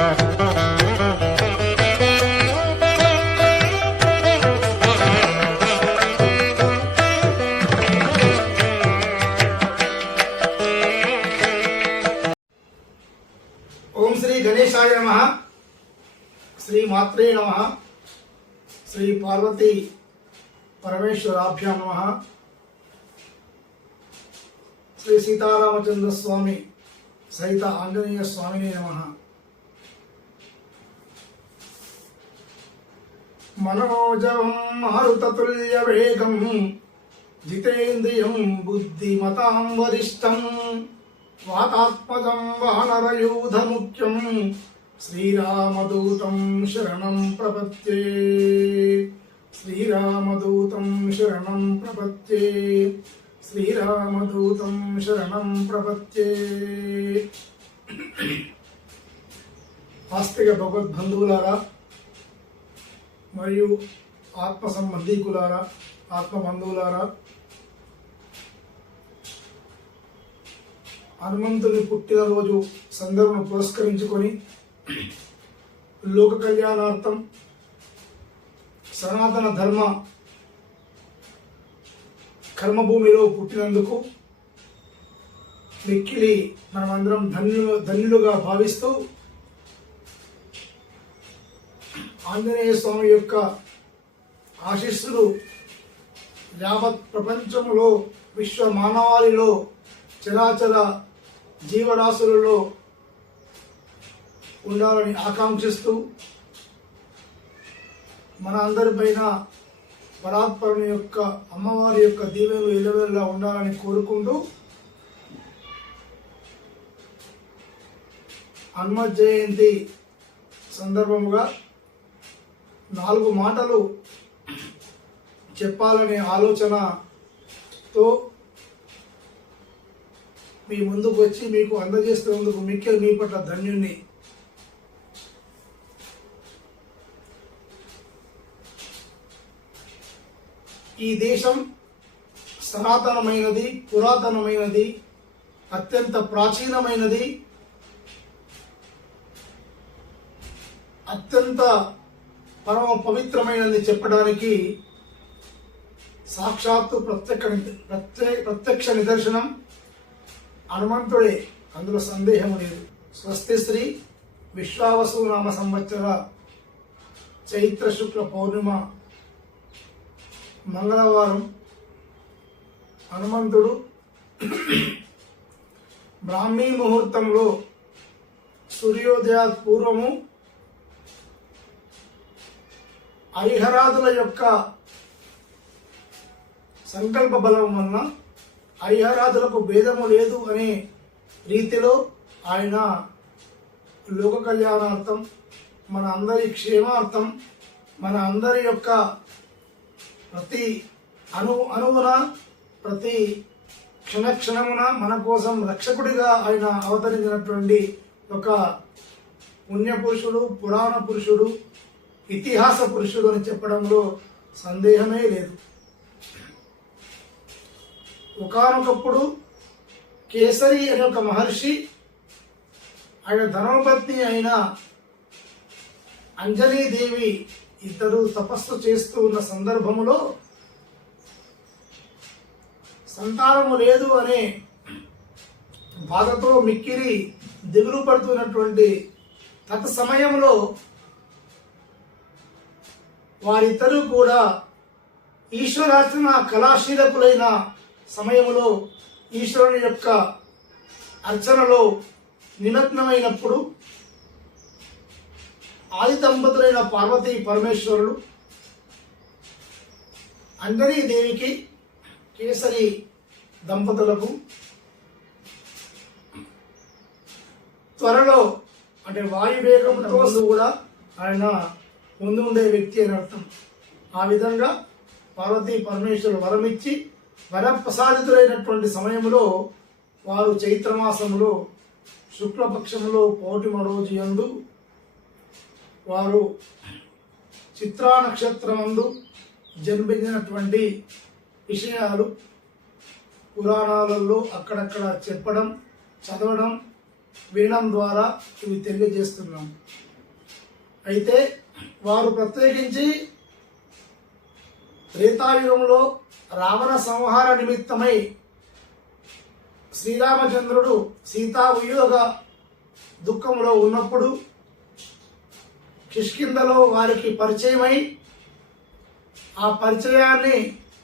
ఓం శ్రీ గణేశాయ నమ శ్రీ మాత్రే నమ శ్రీ పార్వతీ పరమేశ్వరాభ్యాం నమ శ్రీ సీతారామచంద్ర స్వామి సహిత ఆంజనేయ స్వామినే నమ మనోజవం మారుతతుల్య వేగం జితేంద్రియం బుద్ధిమతాం వరిష్టం వాతాత్మజం వానరయూధముఖ్యం శ్రీరామదూతం శరణం ప్రపత్యే. శ్రీరామదూతం శరణం ప్రపత్యే. శ్రీరామదూతం శరణం ప్రపత్యే. ఆస్తిక భగవద్బంధువులారా మరియు ఆత్మ సంబంధీకులారా ఆత్మ బంధువులారా హనుమంతుని పుట్టినరోజు సందర్భం పురస్కరించుకొని లోక కళ్యాణార్థం సనాతన ధర్మ కర్మభూమిలో పుట్టినందుకు మిక్కిలి మనమందరం ధన్యులు ధన్యులుగా భావిస్తూ ఆంజనేయ స్వామి యొక్క ఆశీస్సులు యావత్ ప్రపంచంలో విశ్వ మానవాళిలో చరాచర జీవరాశులలో ఉండాలని ఆకాంక్షిస్తూ మన అందరిపైన పరాత్పరుని యొక్క అమ్మవారి యొక్క దీవెనలు ఇలవేలుగా ఉండాలని కోరుకుంటూ హనుమ జయంతి సందర్భముగా నాలుగు మాటలు చెప్పాలనే ఆలోచనతో మీ ముందుకు వచ్చి మీకు అందజేస్తున్నందుకు మిక్కిలి మీ పట్ల ధన్యుణ్ణి. ఈ దేశం సనాతనమైనది పురాతనమైనది అత్యంత ప్రాచీనమైనది అత్యంత పరమ పవిత్రమైనది చెప్పడానికి సాక్షాత్తు ప్రత్యక్ష ప్రత్యే ప్రత్యక్ష నిదర్శనం హనుమంతుడే. అందులో సందేహం లేదు. స్వస్తి శ్రీ విశ్వావసు నామ సంవత్సర చైత్ర శుక్ల పౌర్ణిమ మంగళవారం హనుమంతుడు బ్రాహ్మీ ముహూర్తంలో సూర్యోదయా పూర్వము ఐహరాదుల యొక్క సంకల్ప బలం వలన ఐహరాదులకు భేదము లేదు అనే రీతిలో ఆయన లోక కళ్యాణార్థం మన అందరి క్షేమార్థం మన అందరి యొక్క ప్రతి అను అణువున ప్రతి క్షణక్షణమున మన కోసం రక్షకుడిగా ఆయన అవతరించినటువంటి ఒక పుణ్యపురుషుడు పురాణ పురుషుడు ఇతిహాస పురుషుడు అని చెప్పడంలో సందేహమే లేదు. ఒకనొకప్పుడు కేసరి అనే ఒక మహర్షి ఆయన ధర్మపత్ని అయిన అంజలీదేవి ఇద్దరు తపస్సు చేస్తూ ఉన్న సందర్భములో సంతానము లేదు అనే బాధతో మిక్కిరి దిగులు పడుతున్నటువంటి గత సమయంలో వారిద్దరూ కూడా ఈశ్వరార్చన కళాశీలకులైన సమయంలో ఈశ్వరుని యొక్క అర్చనలో నిమగ్నమైనప్పుడు ఆది దంపతులైన పార్వతీ పరమేశ్వరుడు దేవికి కేసరి దంపతులకు త్వరలో అంటే వాయువేగంతో కూడా ఆయన ముందు ఉండే వ్యక్తి అని అర్థం. ఆ విధంగా పార్వతీ పరమేశ్వరుడు వరమిచ్చి వరప్రసాదితులైనటువంటి సమయంలో వారు చైత్రమాసంలో శుక్లపక్షంలో పౌర్ణిమ రోజు యందు వారు చిత్రా నక్షత్రమందు జన్మించినటువంటి విషయాలు పురాణాలలో అక్కడక్కడ చెప్పడం చదవడం వినడం ద్వారా ఇవి తెలియజేస్తున్నాం. అయితే వారు ప్రత్యేకించి త్రేతాయుగంలో రావణ సంహార నిమిత్తమై శ్రీరామచంద్రుడు సీతా వియోగ దుఃఖంలో ఉన్నప్పుడు కిష్కిందలో వారికి పరిచయమై ఆ పరిచయాన్ని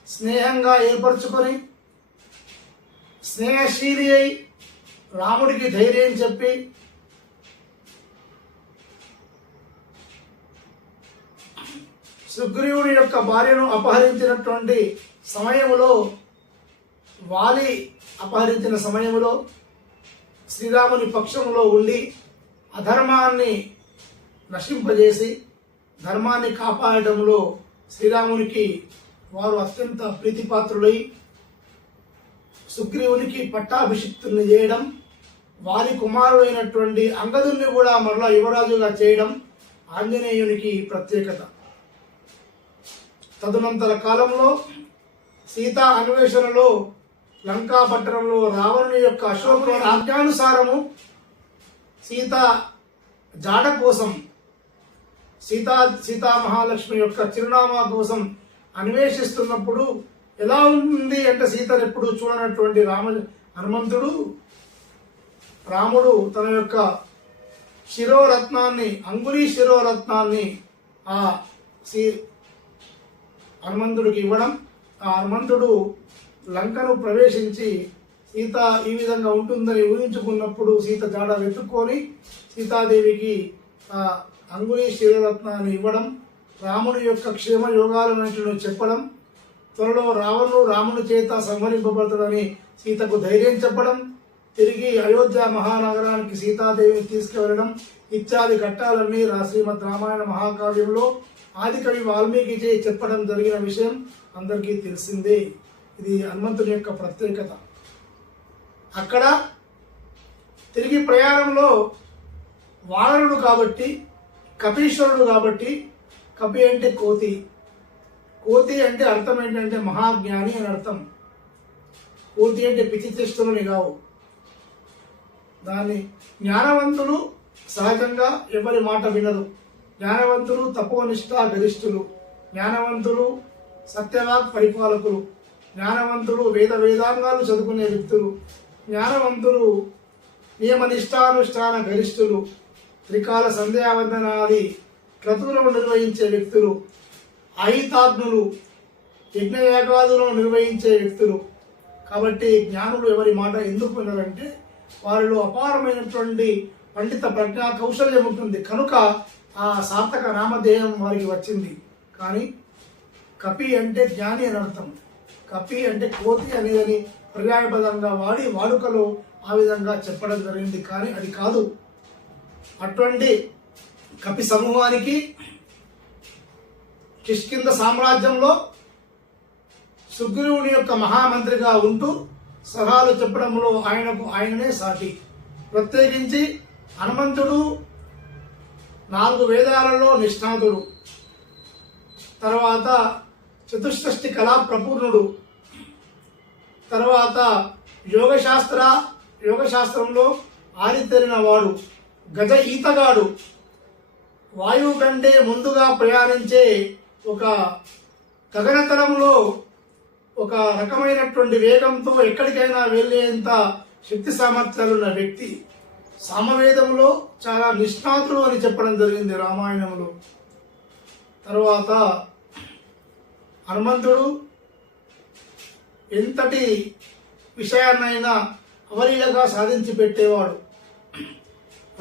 స్నేహంగా ఏర్పరచుకొని స్నేహశీలి అయి రాముడికి ధైర్యం చెప్పి సుగ్రీవుని యొక్క భార్యను అపహరించినటువంటి సమయంలో వాలి అపహరించిన సమయంలో శ్రీరాముని పక్షంలో ఉండి అధర్మాన్ని నశింపజేసి ధర్మాన్ని కాపాడడంలో శ్రీరామునికి వారు అత్యంత ప్రీతిపాత్రులై సుగ్రీవునికి పట్టాభిషిక్తుల్ని చేయడం వారి కుమారుడైనటువంటి అంగదుల్ని కూడా మరలా యువరాజుగా చేయడం ఆంజనేయునికి ప్రత్యేకత. తదనంతర కాలంలో సీతా అన్వేషణలో లంకాపట్టణంలో రావణుని యొక్క అశోకుని ఆజ్ఞానుసారము సీత జాడ కోసం సీతా సీతా మహాలక్ష్మి యొక్క చిరునామా కోసం అన్వేషిస్తున్నప్పుడు ఎలా ఉంది అంటే సీతను ఎప్పుడు చూడనటువంటి రామ హనుమంతుడు రాముడు తన యొక్క శిరోరత్నాన్ని అంగుళీ శిరోరత్నాన్ని ఆ సీ హనుమంతుడికి ఇవ్వడం ఆ హనుమంతుడు లంకను ప్రవేశించి సీత ఈ విధంగా ఉంటుందని ఊహించుకున్నప్పుడు సీత జాడ వెతుక్కొని సీతాదేవికి ఆ అంగుళీ శిరరత్నాన్ని ఇవ్వడం రాముడి యొక్క క్షేమ యోగాలను చెప్పడం త్వరలో రావణుడు రాముని చేత సంహరింపబడతాడని సీతకు ధైర్యం చెప్పడం తిరిగి అయోధ్య మహానగరానికి సీతాదేవిని తీసుకువెళ్ళడం ఇత్యాది ఘట్టాలన్నీ శ్రీమద్ రామాయణ మహాకావ్యంలో ఆదికవి వాల్మీకి చెప్పడం జరిగిన విషయం అందరికీ తెలిసిందే. ఇది హనుమంతుని యొక్క ప్రత్యేకత. అక్కడ తిరిగి ప్రయాణంలో వానరుడు కాబట్టి కపీశ్వరుడు కాబట్టి కపి అంటే కోతి. కోతి అంటే అర్థం ఏంటంటే మహాజ్ఞాని అని అర్థం. కోతి అంటే పిచ్చితిస్తులని కావు. దాన్ని జ్ఞానవంతులు సహజంగా ఎవరి మాట వినరు. జ్ఞానవంతులు తపోనిష్ట గరిష్ఠులు. జ్ఞానవంతులు సత్యనాథ్ పరిపాలకులు. జ్ఞానవంతులు వేద వేదాంగాలు చదువుకునే వ్యక్తులు. జ్ఞానవంతులు నియమనిష్టానుష్ఠాన గరిష్ఠులు. త్రికాల సంధ్యావందనాది క్రతువులను నిర్వహించే వ్యక్తులు. అహితాత్ములు యజ్ఞయాగాదులను నిర్వహించే వ్యక్తులు. కాబట్టి జ్ఞానులు ఎవరి మాట ఎందుకు వినరంటే వారిలో అపారమైనటువంటి పండిత ప్రజ్ఞా కౌశల్యం ఉంటుంది. కనుక ఆ సార్థక నామధేయం వారికి వచ్చింది. కానీ కపి అంటే జ్ఞాని అని అర్థం. కపి అంటే కోతి అనేదని పర్యాయపదంగా వాడి వాడుకలో ఆ విధంగా చెప్పడం జరిగింది. కానీ అది కాదు. అటువంటి కపి సమూహానికి కిష్కింద సామ్రాజ్యంలో సుగ్రీవుని యొక్క మహామంత్రిగా ఉంటూ సలహాలు చెప్పడంలో ఆయనకు ఆయననే సాటి. ప్రత్యేకించి హనుమంతుడు నాలుగు వేదాలలో నిష్ణాతుడు. తర్వాత చతుష్షష్టి కళా ప్రపూర్ణుడు. తర్వాత యోగశాస్త్ర యోగశాస్త్రంలో ఆరితేరిన వాడు గజ ఈతగాడు. వాయువు కంటే ముందుగా ప్రయాణించే ఒక గగనతలంలో ఒక రకమైనటువంటి వేగంతో ఎక్కడికైనా వెళ్ళేంత శక్తి సామర్థ్యాలున్న వ్యక్తి. సామవేదంలో చాలా నిష్ణాతులు అని చెప్పడం జరిగింది రామాయణంలో. తర్వాత హనుమంతుడు ఎంతటి విషయాన్నైనా అవలీలగా సాధించి పెట్టేవాడు.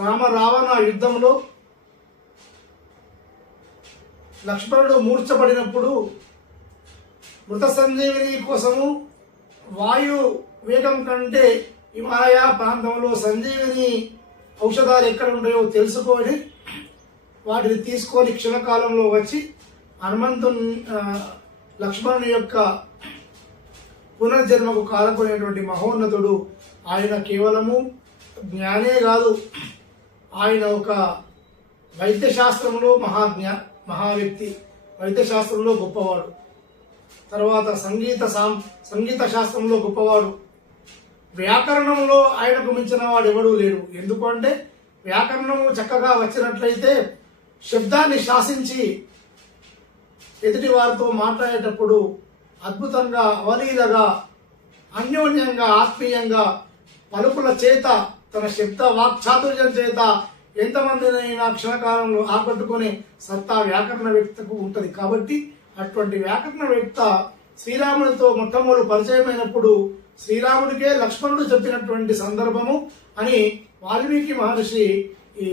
రామ రావణ యుద్ధంలో లక్ష్మణుడు మూర్చబడినప్పుడు మృత సంజీవిని కోసము వాయు వేగం కంటే హిమాలయ ప్రాంతంలో సంజీవిని ఔషధాలు ఎక్కడ ఉంటాయో తెలుసుకొని వాటిని తీసుకొని క్షణకాలంలో వచ్చి హనుమంతు లక్ష్మణుని యొక్క పునర్జన్మకు కాలకునేటువంటి మహోన్నతుడు ఆయన కేవలము జ్ఞానే కాదు. ఆయన ఒక వైద్య శాస్త్రంలో మహాజ్ఞా మహా వ్యక్తి. వైద్య శాస్త్రంలో గొప్పవాడు. తర్వాత సంగీత సాం సంగీత శాస్త్రంలో గొప్పవాడు. వ్యాకరణంలో ఆయనకు మించిన వాడు ఎవడూ లేడు. ఎందుకంటే వ్యాకరణము చక్కగా వచ్చినట్లయితే శబ్దాన్ని శాసించి ఎదుటి వారితో మాట్లాడేటప్పుడు అద్భుతంగా అవలీలగా అన్యోన్యంగా ఆత్మీయంగా పలుకుల చేత తన శబ్ద వాక్చాతుర్యం చేత ఎంతమందినైనా క్షణకాలంలో ఆకట్టుకునే సత్తా వ్యాకరణ వ్యక్తకు ఉంటుంది. కాబట్టి అటువంటి వ్యాకరణ వ్యక్త శ్రీరాముడితో మొట్టమొదటి పరిచయమైనప్పుడు శ్రీరాముడికే లక్ష్మణుడు చెప్పినటువంటి సందర్భము అని వాల్మీకి మహర్షి ఈ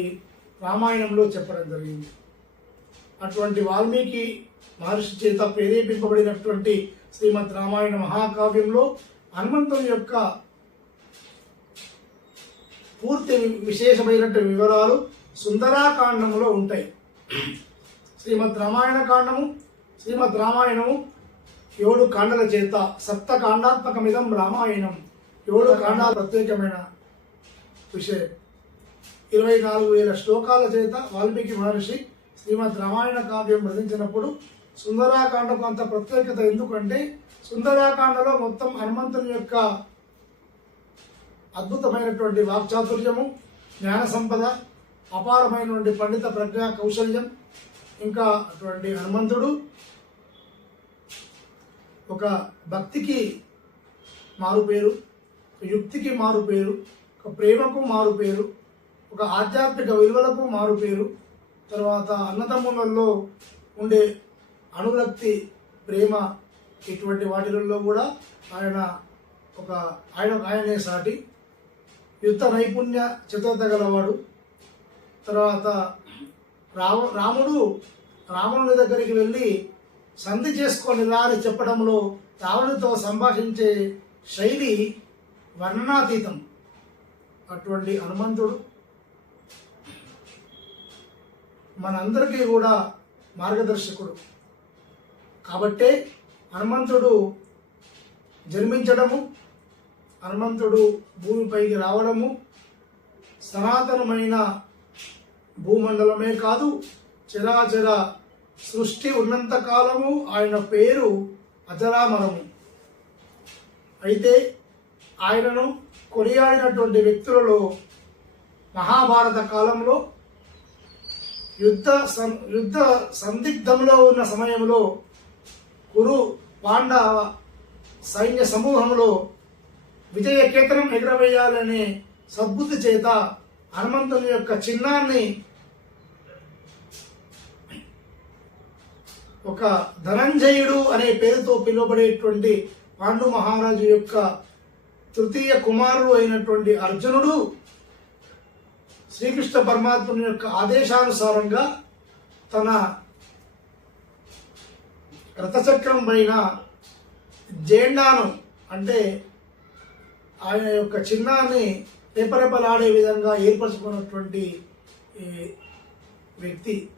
రామాయణంలో చెప్పడం జరిగింది. అటువంటి వాల్మీకి మహర్షి చేత ప్రేరేపింపబడినటువంటి శ్రీమద్ రామాయణ మహాకావ్యంలో హనుమంతుని యొక్క పూర్తి విశేషమైనటువంటి వివరాలు సుందరాకాండములో ఉంటాయి. శ్రీమద్ రామాయణ కాండము శ్రీమద్ రామాయణము ఏడు కాండల చేత సప్త కాండాత్మకమిదం రామాయణం. ఏడు కాండాలు ప్రత్యేకమైన విషయం. ఇరవై నాలుగు వేల శ్లోకాల చేత వాల్మీకి మహర్షి శ్రీమద్ రామాయణ కావ్యం రచించినప్పుడు సుందరాకాండకు అంత ప్రత్యేకత ఎందుకంటే సుందరాకాండలో మొత్తం హనుమంతుని యొక్క అద్భుతమైనటువంటి వాక్చాతుర్యము జ్ఞాన సంపద అపారమైనటువంటి పండిత ప్రజ్ఞా కౌశల్యం ఇంకా అటువంటి హనుమంతుడు ఒక భక్తికి మారు పేరు ఒక యుక్తికి మారు పేరు ఒక ప్రేమకు మారు పేరు ఒక ఆధ్యాత్మిక విలువలకు మారు పేరు తర్వాత అన్నదమ్ములలో ఉండే అనురక్తి ప్రేమ ఇటువంటి వాటిలలో కూడా ఆయన ఒక ఆయన ఆయనే సాటి. యుద్ధ నైపుణ్య చతురత గలవాడు. తర్వాత రావ రాముడు రావణుని దగ్గరికి వెళ్ళి సంధి చేసుకొని రా చెప్పడంలో రావణుడితో సంభాషించే శైలి వర్ణనాతీతం. అటువంటి హనుమంతుడు మనందరికీ కూడా మార్గదర్శకుడు. కాబట్టే హనుమంతుడు జన్మించడము హనుమంతుడు భూమిపైకి రావడము సనాతనమైన భూమండలమే కాదు చిరాచర సృష్టి ఉన్నంత కాలము ఆయన పేరు అజరామరము. అయితే ఆయనను కొనియాడినటువంటి వ్యక్తులలో మహాభారత కాలంలో యుద్ధ సం యుద్ధ సందిగ్ధంలో ఉన్న సమయంలో కురు పాండవ సైన్య సమూహంలో విజయ కేతనం ఎగురవేయాలనే సద్బుద్ధి చేత హనుమంతుని యొక్క చిన్నాన్ని ఒక ధనంజయుడు అనే పేరుతో పిలువబడేటువంటి పాండు మహారాజు యొక్క తృతీయ కుమారుడు అయినటువంటి అర్జునుడు శ్రీకృష్ణ పరమాత్ముని యొక్క ఆదేశానుసారంగా తన రథచక్రం పైన జెండాను అంటే ఆయన యొక్క చిన్నాన్ని రెపరెపలాడే విధంగా ఏర్పరచుకున్నటువంటి వ్యక్తి.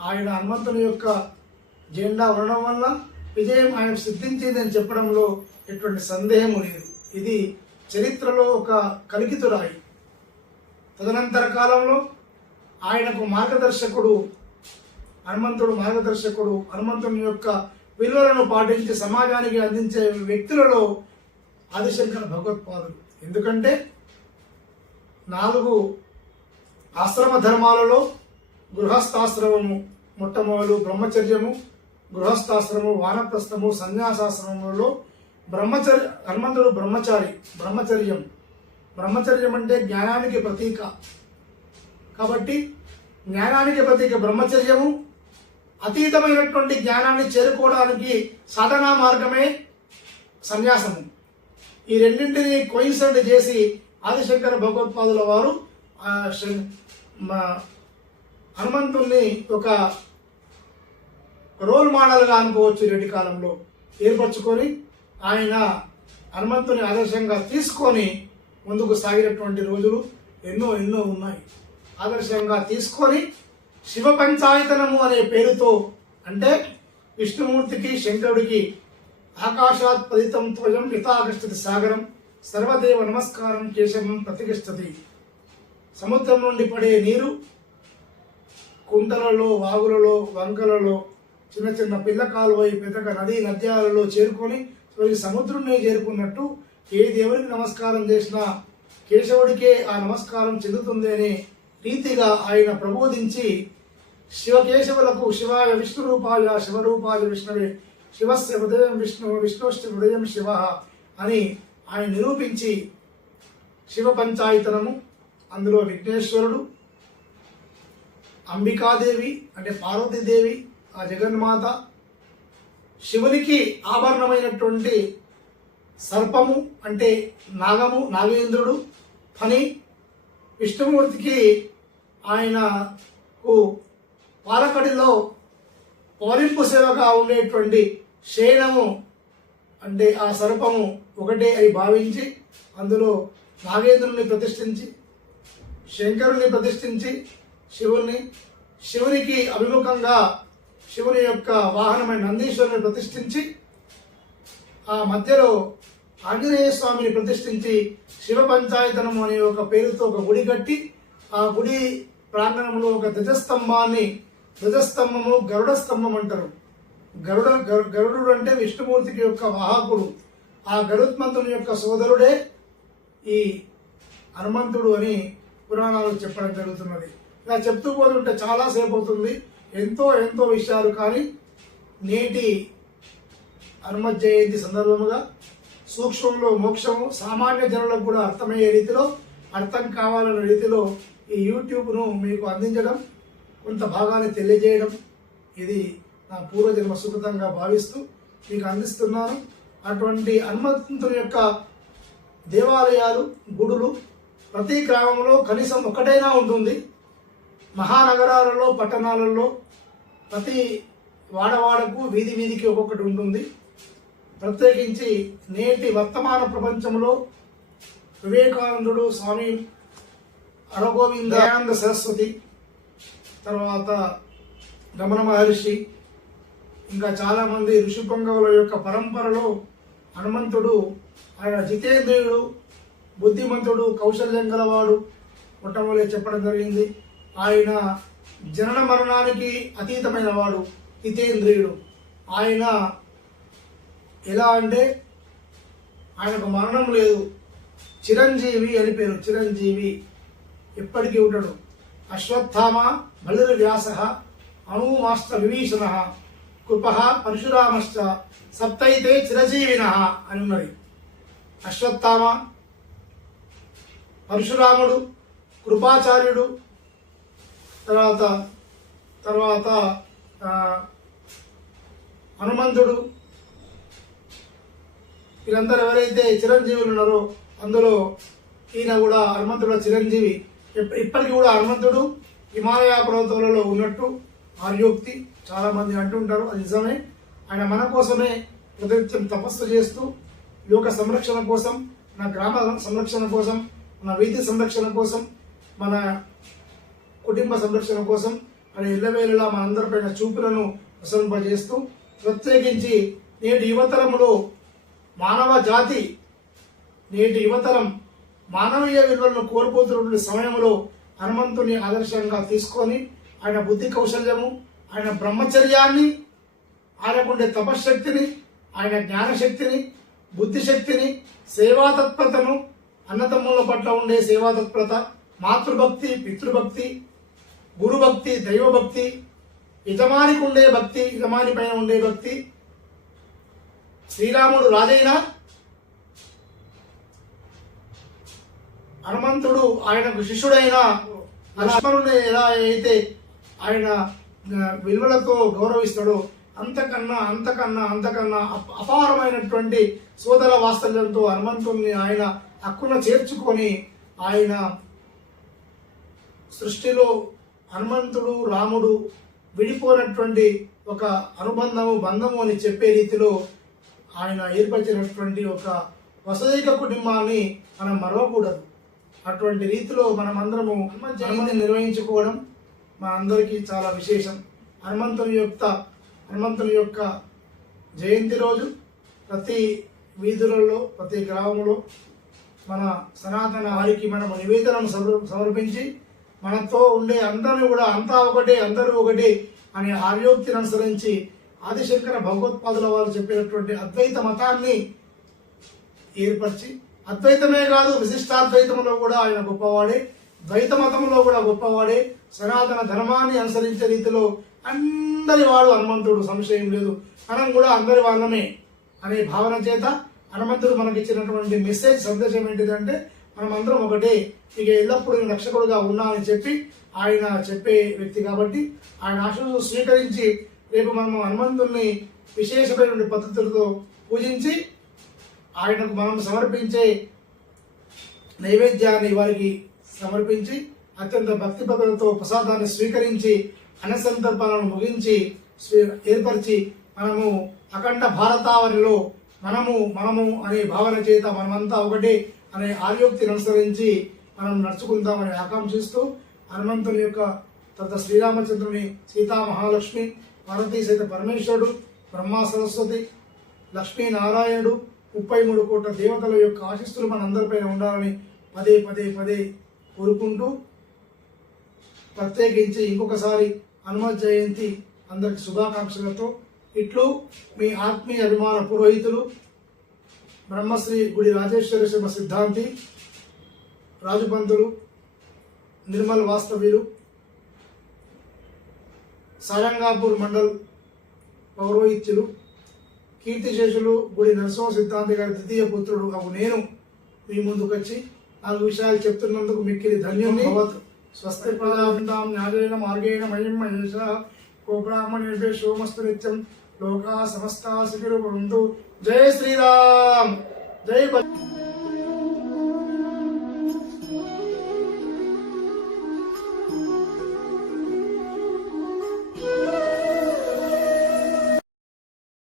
ఆయన హనుమంతుని యొక్క జెండా ఉండడం వల్ల విజయం ఆయన సిద్ధించిందని చెప్పడంలో ఎటువంటి సందేహం లేదు. ఇది చరిత్రలో ఒక కలికితురాయి. తదనంతర కాలంలో ఆయనకు మార్గదర్శకుడు హనుమంతుడు మార్గదర్శకుడు హనుమంతుని యొక్క విలువలను పాటించి సమాజానికి అందించే వ్యక్తులలో ఆదిశంకర భగవత్పాదులు ఎందుకంటే నాలుగు ఆశ్రమ ధర్మాలలో గృహస్థాశ్రమము మొట్టమొదలు బ్రహ్మచర్యము గృహస్థాశ్రమము వానప్రస్థము సన్యాసాశ్రమంలో బ్రహ్మచర్య హనుమంతుడు బ్రహ్మచారి బ్రహ్మచర్యం. బ్రహ్మచర్యం అంటే జ్ఞానానికి ప్రతీక. కాబట్టి జ్ఞానానికి ప్రతీక బ్రహ్మచర్యము అతీతమైనటువంటి జ్ఞానాన్ని చేరుకోవడానికి సాధనా మార్గమే సన్యాసము. ఈ రెండింటిని కోయిన్సైడ్ చేసి ఆదిశంకర భగవత్పాదుల వారు హనుమంతుణ్ణి ఒక రోల్ మోడల్గా అనుకోవచ్చు రెడ్డి కాలంలో. ఏర్పరచుకొని ఆయన హనుమంతుని ఆదర్శంగా తీసుకొని ముందుకు సాగినటువంటి రోజులు ఎన్నో ఎన్నో ఉన్నాయి. ఆదర్శంగా తీసుకొని శివ పంచాయతనము అనే పేరుతో అంటే విష్ణుమూర్తికి శంకరుడికి ఆకాశాత్ పదితం త్వయం హితాగచ్చతి సాగరం సర్వదేవ నమస్కారం కేశవం ప్రతిష్టతి. సముద్రం నుండి పడే నీరు కుంటలలో వాగులలో వంకలలో చిన్న చిన్న పిల్ల కాలువై పెద్దక నదీ నద్యాలలో చేరుకొని చివరికి సముద్రంలో చేరుకున్నట్టు ఏ దేవుడికి నమస్కారం చేసినా కేశవుడికే ఆ నమస్కారం చెందుతుంది అనే రీతిగా ఆయన ప్రబోధించి శివకేశవులకు శివాయ విష్ణు రూపాయ శివరూపాయ విష్ణువే శివస్య హృదయం విష్ణు విష్ణుశ్చ హృదయం శివ అని ఆయన నిరూపించి శివ పంచాయతనము అందులో విఘ్నేశ్వరుడు అంబికాదేవి అంటే పార్వతీదేవి ఆ జగన్మాత శివునికి ఆభరణమైనటువంటి సర్పము అంటే నాగము నాగేంద్రుడు అని విష్ణుమూర్తికి ఆయనకు పాలకడిలో పౌరింపు సేవగా ఉండేటువంటి శయనము అంటే ఆ సర్పము ఒకటే అని భావించి అందులో నాగేంద్రుని ప్రతిష్ఠించి శంకరుని ప్రతిష్ఠించి శివుణ్ణి శివునికి అభిముఖంగా శివుని యొక్క వాహనమైన నందీశ్వరుని ప్రతిష్ఠించి ఆ మధ్యలో ఆంజనేయ స్వామిని ప్రతిష్ఠించి శివ పంచాయతనం అనే ఒక పేరుతో ఒక గుడి కట్టి ఆ గుడి ప్రాంగణంలో ఒక ధ్వజస్తంభాన్ని ధ్వజస్తంభము గరుడ స్తంభం అంటారు. గరుడ గరు- గరుడు అంటే విష్ణుమూర్తికి యొక్క వాహకుడు. ఆ గరుత్మంతుని యొక్క సోదరుడే ఈ హనుమంతుడు అని పురాణాలు చెప్పడం జరుగుతున్నది. ఇలా చెప్తూ పోతుంటే చాలా సేపు అవుతుంది. ఎంతో ఎంతో విషయాలు కానీ నేటి హనుమత్ జయంతి సందర్భముగా సూక్ష్మంలో మోక్షము సామాన్య జనులకు కూడా అర్థమయ్యే రీతిలో అర్థం కావాలన్న రీతిలో ఈ యూట్యూబ్ను మీకు అందించడం కొంత భాగాన్ని తెలియజేయడం ఇది నా పూర్వజన్మ సుకృతంగా భావిస్తూ మీకు అందిస్తున్నాను. అటువంటి హనుమంతుని యొక్క దేవాలయాలు గుడులు ప్రతి గ్రామంలో కనీసం ఒకటైనా ఉంటుంది. మహానగరాలలో పట్టణాలలో ప్రతి వాడవాడకు వీధి వీధికి ఒక్కొక్కటి ఉంటుంది. ప్రత్యేకించి నేటి వర్తమాన ప్రపంచంలో వివేకానందుడు స్వామి అరగోవింద దయానంద సరస్వతి తర్వాత గమన మహర్షి ఇంకా చాలామంది ఋషిపంగవుల యొక్క పరంపరలో హనుమంతుడు ఆయన జితేంద్రియుడు బుద్ధిమంతుడు కౌశల్యం గలవాడు మొట్టమొదటి చెప్పడం జరిగింది. ఆయన జనన మరణానికి అతీతమైన వాడు హితేంద్రియుడు. ఆయన ఎలా అంటే ఆయనకు మరణం లేదు. చిరంజీవి అని పేరు. చిరంజీవి ఎప్పటికీ ఉంటాడు. అశ్వత్థామ బలిరు వ్యాస అణుమాస్త విభీషణ కృప పరశురామశ్చ సప్తైతే చిరజీవిన అని ఉన్నది. అశ్వత్థామ పరశురాముడు కృపాచార్యుడు తర్వాత తర్వాత హనుమంతుడు. వీరందరూ ఎవరైతే చిరంజీవులు ఉన్నారో అందులో ఈయన కూడా హనుమంతుడు చిరంజీవి. ఇప్పటికీ కూడా హనుమంతుడు హిమాలయ పర్వతాలలో ఉన్నట్టు ఆర్యోక్తి చాలామంది అంటుంటారు అది నిజమే. ఆయన మన కోసమే ప్రతినిత్యం తపస్సు చేస్తూ లోక సంరక్షణ కోసం మన గ్రామ సంరక్షణ కోసం మన వీధి సంరక్షణ కోసం మన కుటుంబ సంరక్షణ కోసం ఆయన ఇళ్ళవేళలా మనందరిపైన చూపులను ప్రసరింపజేస్తూ ప్రత్యేకించి నేటి యువతరంలో మానవ జాతి నేటి యువతరం మానవీయ విలువలను కోల్పోతున్నటువంటి సమయంలో హనుమంతుని ఆదర్శంగా తీసుకొని ఆయన బుద్ధి కౌశల్యము ఆయన బ్రహ్మచర్యాన్ని ఆయనకుండే తపశ్శక్తిని ఆయన జ్ఞానశక్తిని బుద్ధిశక్తిని సేవాతత్పరతను అన్నతమ్ముల పట్ల ఉండే సేవాతత్పరత మాతృభక్తి పితృభక్తి గురుభక్తి దైవభక్తి యజమానికి ఉండే భక్తి యజమాని పైన ఉండే భక్తి. శ్రీరాముడు రాజైనా హనుమంతుడు ఆయనకు శిష్యుడైన లక్ష్మణుడు ఎలా అయితే ఆయన విలువలతో గౌరవిస్తాడో అంతకన్నా అంతకన్నా అంతకన్నా అప- అపారమైనటువంటి సోదర వాత్సల్యంతో హనుమంతుడిని ఆయన హక్కున చేర్చుకొని ఆయన సృష్టిలో హనుమంతుడు రాముడు విడిపోయినటువంటి ఒక అనుబంధము బంధము అని చెప్పే రీతిలో ఆయన ఏర్పరిచినటువంటి ఒక వసతిక కుటుంబాన్ని మనం మరవకూడదు. అటువంటి రీతిలో మనం అందరము హనుమంత్ జయంతిని నిర్వహించుకోవడం మనందరికీ చాలా విశేషం. హనుమంతుని యొక్క హనుమంతుని యొక్క జయంతి రోజు ప్రతి వీధులలో ప్రతి గ్రామంలో మన సనాతన వారికి మనము నివేదనను సమర్పించి మనతో ఉండే అందరిని కూడా అంతా ఒకటి అందరూ ఒకటి అనే ఆర్యోక్తిని అనుసరించి ఆదిశంకర భగవత్పాదుల వారు చెప్పినటువంటి అద్వైత మతాన్ని ఏర్పరిచి అద్వైతమే కాదు విశిష్టాద్వైతంలో కూడా ఆయన గొప్పవాడే ద్వైత మతంలో కూడా గొప్పవాడే సనాతన ధర్మాన్ని అనుసరించే రీతిలో అందరి వాడు హనుమంతుడు సంశయం లేదు. మనం కూడా అందరి వాళ్ళమే అనే భావన చేత హనుమంతుడు మనకి ఇచ్చినటువంటి మెసేజ్ సందేశం ఏంటిదంటే మనమందరం ఒకటే. ఇక ఎల్లప్పుడూ నేను రక్షకుడుగా ఉన్నా అని చెప్పి ఆయన చెప్పే వ్యక్తి కాబట్టి ఆయన ఆశను స్వీకరించి రేపు మనం హనుమంతుణ్ణి విశేషమైనటువంటి పద్ధతులతో పూజించి ఆయనకు మనం సమర్పించే నైవేద్యాన్ని వారికి సమర్పించి అత్యంత భక్తి భక్తులతో ప్రసాదాన్ని స్వీకరించి అన్నసంతర్పణను ముగించి స్వీ- ఏర్పరిచి మనము అఖండ భారతావనిలో మనము మనము అనే భావన చేత మనమంతా ఒకటే అనే ఆర్యోక్తిని అనుసరించి మనం నడుచుకుందామని ఆకాంక్షిస్తూ హనుమంతుని యొక్క తర్వాత శ్రీరామచంద్రుని సీతా మహాలక్ష్మి పార్వతీ సైత పరమేశ్వరుడు బ్రహ్మ సరస్వతి లక్ష్మీనారాయణుడు ముప్పై మూడు కోట్ల దేవతల యొక్క ఆశిస్తులు మనందరిపైన ఉండాలని పదే పదే పదే కోరుకుంటూ ప్రత్యేకించి ఇంకొకసారి హనుమ జయంతి అందరికి శుభాకాంక్షలతో ఇట్లు మీ ఆత్మీయ అభిమాన పురోహితులు బ్రహ్మశ్రీ గుడి రాజేశ్వర శర్మ సిద్ధాంతి రాజుపంతులు నిర్మల్ వాస్తవ్యులు సారంగాపూర్ మండల్ పౌరోహిత్యులు కీర్తిశేషులు గుడి నరసింహ సిద్ధాంతి గారి ద్వితీయ పుత్రుడు అవు నేను మీ ముందుకు వచ్చి నాలుగు విషయాలు చెప్తున్నందుకు మిక్కిలి భవత్ స్వస్తి ప్రదాంతాం న్యాయేన మార్గేణ మహిం మహేష శోమస్తు నిత్యం లోకా సమస్తా భవంతు. జై శ్రీరామ్. జై